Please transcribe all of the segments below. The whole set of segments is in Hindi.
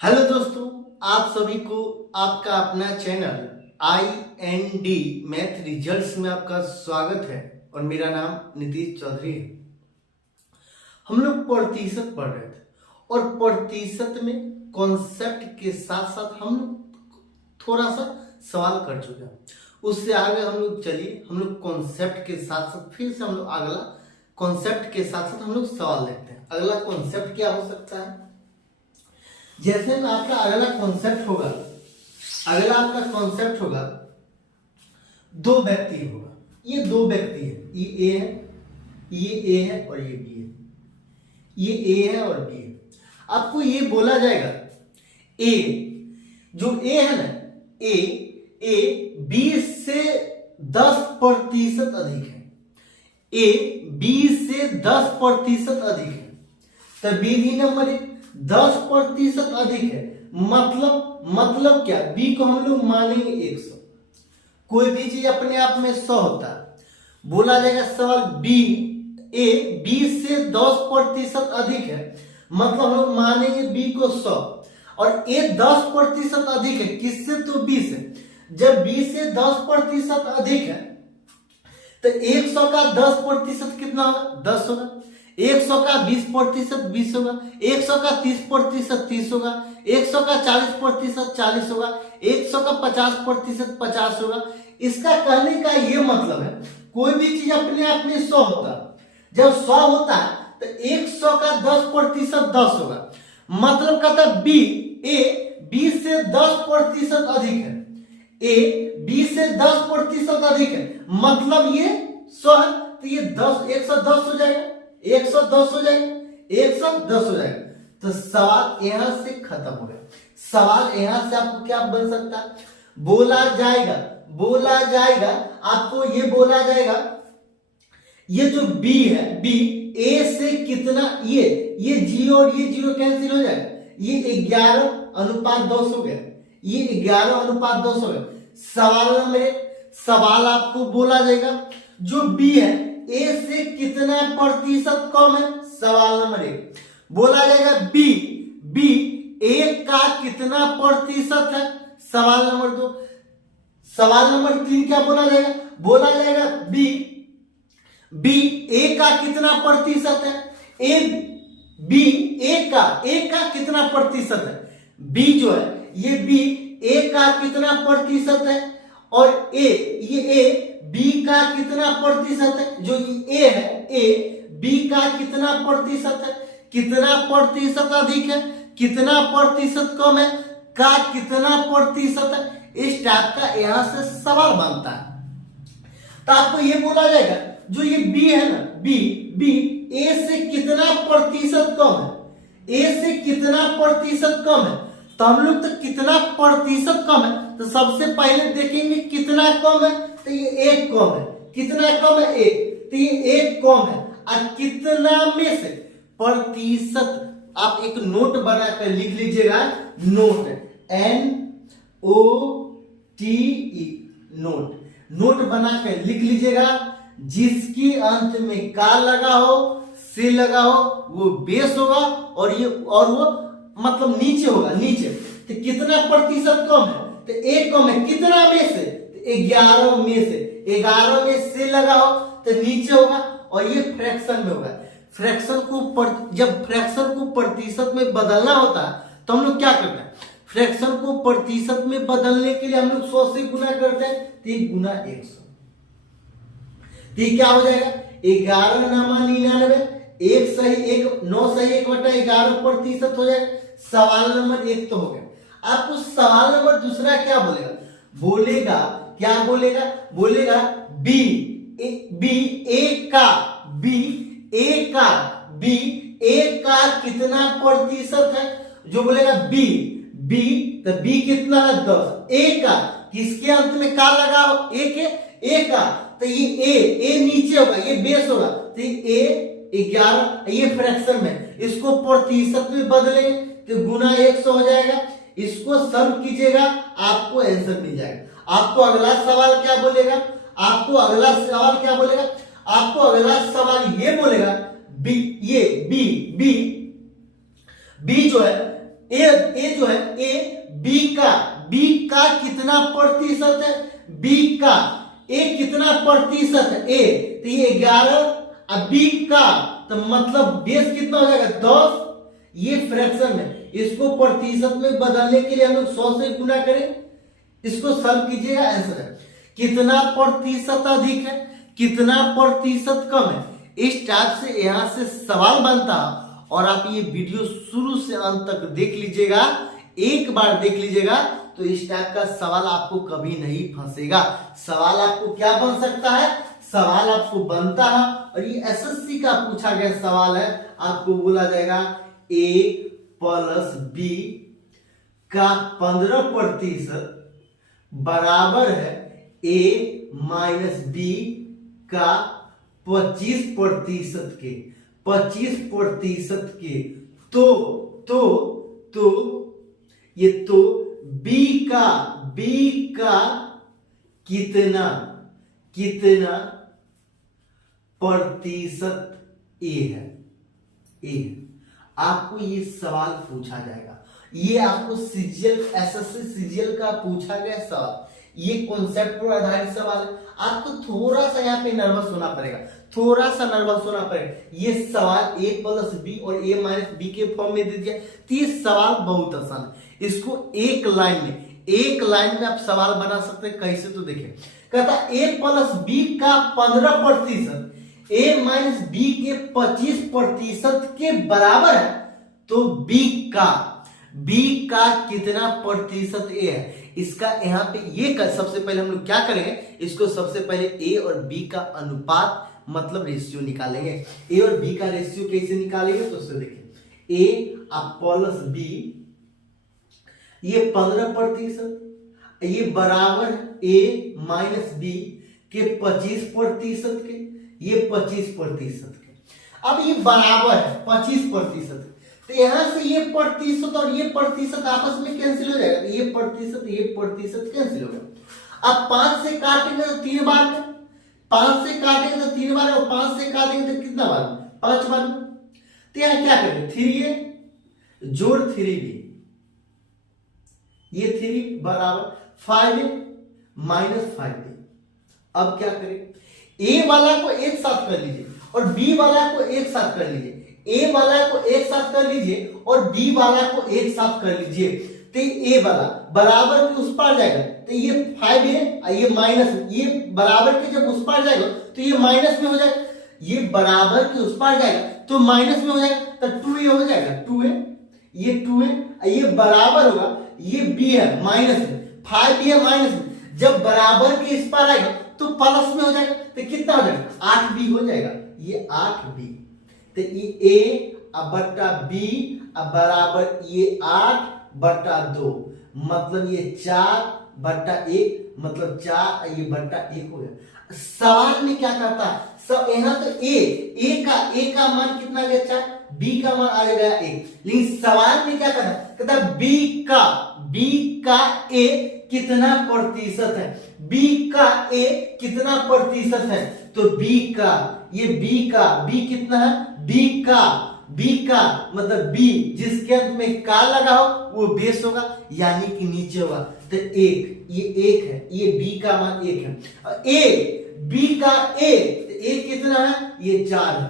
हेलो दोस्तों, आप सभी को आपका अपना चैनल IND मैथ रिजल्ट्स में आपका स्वागत है और मेरा नाम नीतीश चौधरी है। हम लोग प्रतिशत पढ़ रहे थे और प्रतिशत में कॉन्सेप्ट के साथ साथ हम लोग थोड़ा सा सवाल कर चुके हैं। उससे आगे हम लोग चलिए, हम लोग कॉन्सेप्ट के साथ साथ फिर से हम लोग अगला कॉन्सेप्ट के साथ साथ हम लोग सवाल देखते हैं। अगला कॉन्सेप्ट क्या हो सकता है? जैसे में आपका अगला कॉन्सेप्ट होगा, दो व्यक्ति होगा। ये दो व्यक्ति है, ये ए है, ये ए है और ये बी है। ये ए है और बी है। आपको ये बोला जाएगा ए, जो ए है ना, ए बी से 10% अधिक है। ए बी से 10% अधिक है, तो बी भी नंबर एक 10% अधिक है। मतलब क्या? बी को हम लोग मानेंगे 100। कोई भी चीज अपने आप में 100 होता है। बोला जाएगा सवाल बी, ए बी से 10% अधिक है, मतलब हम लोग मानेंगे बी को 100 और ए 10% अधिक है। किससे? तो बी से। जब बी से 10% अधिक है तो 100 का 10% कितना होगा? 10 होगा। 100 का 20% 20 होगा। 100 का 30% 30 होगा। 100 का 40% 40 होगा। 100 का 50% 50 होगा। इसका कहने का ये मतलब है, कोई भी चीज अपने आप में 100 होता है। जब 100 होता है तो 100 का 10% 10 होगा। मतलब कहता है बी से 10% अधिक है। ए बी से 10% अधिक है, मतलब ये 100 है, तो ये 110 हो जाएगा। 110 हो जाएगा। 110 हो जाएगा। तो सवाल यहां से खत्म हो गया। सवाल यहां से आपको क्या बन सकता है? बोला जाएगा आपको ये बोला जाएगा, ये जो बी है, बी ए से कितना, ये जीरो और ये जीरो कैंसिल हो जाएगा। ये 11:10 हो गया। ये 11:10 हो गया। सवाल नंबर 1, सवाल आपको बोला जाएगा जो बी है ए से कितना प्रतिशत कम है। सवाल नंबर 1 बोला जाएगा बी ए का कितना प्रतिशत है। सवाल नंबर 2। सवाल नंबर 3 क्या बोला जाएगा? बोला जाएगा बी ए का कितना प्रतिशत है। ए का कितना प्रतिशत है। बी जो है ये बी ए का कितना प्रतिशत है और ये बी का कितना प्रतिशत है। जो ए है, ए बी का कितना प्रतिशत है, कितना प्रतिशत अधिक है, कितना प्रतिशत कम है, का कितना प्रतिशत है। इस टाइप का यहां से सवाल बनता है। तो आपको ये बोला जाएगा जो ये बी है ना, बी ए से कितना प्रतिशत कम है। ए से कितना प्रतिशत कम है, तो हम लोग तो कितना प्रतिशत कम है, तो सबसे पहले देखेंगे कितना कम है, तो ये 1 कम है। कितना कम है? 1, तो ये 1 कम है। और कितना में से? प्रतिशत। आप एक नोट बनाकर लिख लीजिएगा, नोट NOTE, नोट बनाकर लिख लीजिएगा। जिसकी अंत में का लगा हो, से लगा हो, वो बेस होगा और वो मतलब नीचे होगा, नीचे। तो कितना प्रतिशत कम है, तो 1 कम है। कितना में से? तो 11 में से। 11 में से लगा हो तो नीचे होगा और ये फ्रैक्शन में होगा। जब फ्रैक्शन को प्रतिशत में बदलना होता है तो हम लोग क्या करते हैं? फ्रैक्शन को प्रतिशत में बदलने के लिए हम लोग 100 से गुना करते हैं, तो 1 गुना 100। तो ये क्या हो जाएगा? 11 नामा 99, 1 सही 1, 9 सही 1/11% हो जाएगा। सवाल नंबर 1 तो हो गया। आपको सवाल नंबर दूसरा क्या बोलेगा? बोलेगा बी ए का कितना प्रतिशत है। जो बोलेगा बी तो बी कितना है? 10। ए का किसके अंत में का लगा हो? ए का, तो ये ए नीचे होगा, ये बेस होगा, तो ये 11, ये फ्रैक्शन में। इसको प्रतिशत में बदलेंगे तो गुना 100 हो जाएगा। इसको सम कीजिएगा, आपको आंसर मिल जाएगा। आपको अगला सवाल क्या बोलेगा? आपको अगला सवाल ये बोलेगा बी जो है ए जो है बी का कितना प्रतिशत है, बी का ए कितना प्रतिशत है ए, तो ये 11, अब बी का तो मतलब बेस कितना हो जाएगा 10, ये फ्रैक्शन है, इसको प्रतिशत में बदलने के लिए हम लोग 100 से गुना करें, इसको सॉल्व कीजिएगा, आंसर है कितना प्रतिशत अधिक है, कितना प्रतिशत कम है। इस टाइप से यहां से सवाल बनता है और आप ये वीडियो शुरू से अंत तक देख लीजिएगा, एक बार देख लीजिएगा तो इस टाइप का सवाल आपको कभी नहीं फंसेगा। सवाल आपको क्या बन सकता है, सवाल आपको बनता है और ये एसएससी का पूछा गया सवाल है, आपको बोला जाएगा a प्लस बी का 15% बराबर है a माइनस बी का 25% के, 25% के, तो ये तो b का कितना प्रतिशत ए है, आपको ये सवाल पूछा जाएगा, ये आपको सीजीएल एसएससी सीजीएल का पूछा गया सवाल, ये कॉन्सेप्ट पर आधारित सवाल है। आपको थोड़ा सा यहाँ पे नर्वस होना पड़ेगा, थोड़ा सा नर्वस होना पड़ेगा। ये सवाल ए प्लस बी और ए माइनस बी के फॉर्म में दे दिया, तो ये सवाल बहुत आसान है। इसको एक लाइन में आप सवाल बना सकते हैं। कैसे, तो देखिए, कहता ए प्लस बी का 15% ए माइनस बी के 25% के बराबर है, तो बी का कितना प्रतिशत ए है, इसका यहाँ पे ये सबसे पहले हम लोग क्या करेंगे, इसको सबसे पहले ए और बी का अनुपात मतलब रेशियो निकालेंगे। ए और बी का रेशियो कैसे निकालेंगे, तो उससे देखिए ए प्लस बी, ये 15%, ये बराबर ए माइनस बी के 25% के, ये 25% के। अब ये बराबर है 25%, तो यहां से ये प्रतिशत और ये प्रतिशत आपस में कैंसिल हो जाएगा, ये प्रतिशत कैंसिल हो गया। अब 5 से काटेंगे तो 3 बार में, 5 से काटेंगे तो 3 बार, और 5 से काटेंगे तो कितना बार में, 5 बार में। तो यहां क्या करेंगे, 3a जोड़ 3b, ये 3 बराबर 5a माइनस 5b। अब क्या करें, ए वाला को एक साथ कर लीजिए और बी वाला को एक साथ कर लीजिए, ए वाला को एक साथ कर लीजिए और बी वाला को एक साथ कर लीजिए, तो ए वाला बराबर के उस पार जाएगा, तो ये 5a, ये माइनस, ये बराबर के जब उस पार जाएगा तो ये माइनस में हो जाएगा, ये बराबर के उस पार जाएगा तो माइनस में हो जाएगा, तो 2a हो जाएगा, 2a, ये 2a, ये बराबर होगा, ये b है माइनस में, 5b है माइनस में, जब बराबर के इस पार आएगा तो प्लस में हो जाएगा, तो कितना हो जाएगा, 8b हो जाएगा, ये 8b, तो ये a बट्टा b बराबर ये 8/2, मतलब ये 4/1, मतलब 4, ये बट्टा 1 हो गया। सवाल में क्या करता है, सब यहाँ तो a का मान कितना गया 4, b का मान आ गया 1, लेकिन सवाल में क्या करता है, कहता है b का a कितना प्रतिशत है, b का a कितना प्रतिशत है, तो b कितना है, b का मतलब b जिसके अंत में का लगा हो वो बेस होगा, यानी कि नीचे होगा, तो 1, ये 1 है, ये b का मान 1 है, b का a कितना है, ये 4 है,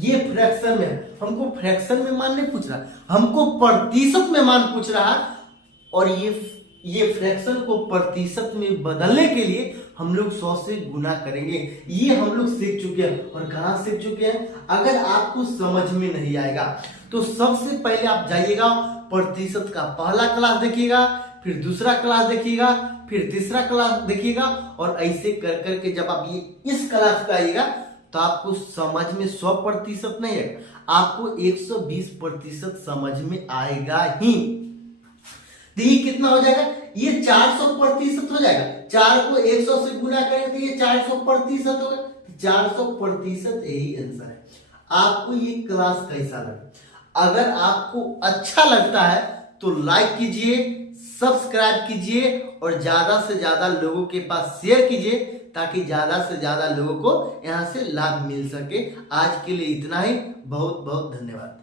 ये फ्रैक्शन में है, हमको फ्रैक्शन में मान नहीं पूछ रहा, हमको प्रतिशत में मान पूछ रहा, और ये फ्रैक्शन को प्रतिशत में बदलने के लिए हम लोग 100 से गुना करेंगे। ये हम लोग सीख चुके हैं, और कहां सीख चुके हैं, अगर आपको समझ में नहीं आएगा तो सबसे पहले आप जाइएगा प्रतिशत का पहला क्लास देखिएगा, फिर दूसरा क्लास देखिएगा, फिर तीसरा क्लास देखिएगा, और ऐसे कर करके जब आप ये इस क्लास पे आइएगा तो आपको समझ में 100% नहीं आएगा, आपको 120% समझ में आएगा ही। तो ये कितना हो जाएगा, ये 400% हो जाएगा, 4 को 100 से गुना करेंगे तो ये 400% होगा, 400% यही आंसर है। आपको ये क्लास कैसा लगा, अगर आपको अच्छा लगता है तो लाइक कीजिए, सब्सक्राइब कीजिए और ज्यादा से ज्यादा लोगों के पास शेयर कीजिए, ताकि ज्यादा से ज्यादा लोगों को यहाँ से लाभ मिल सके। आज के लिए इतना ही, बहुत बहुत धन्यवाद।